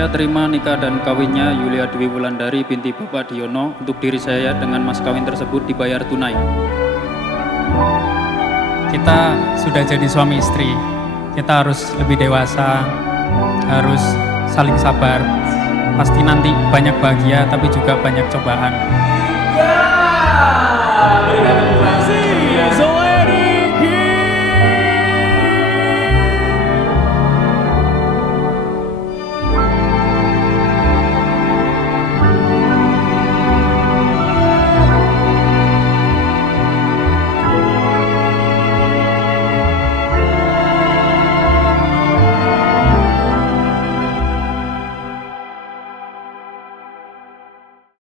Saya terima nikah dan kawinnya Yulia Dwi Wulandari binti Bapak Diono. Untuk diri saya dengan mas kawin tersebut dibayar tunai. Kita sudah jadi suami istri. Kita harus lebih dewasa, harus saling sabar. Pasti nanti banyak bahagia tapi juga banyak cobaan.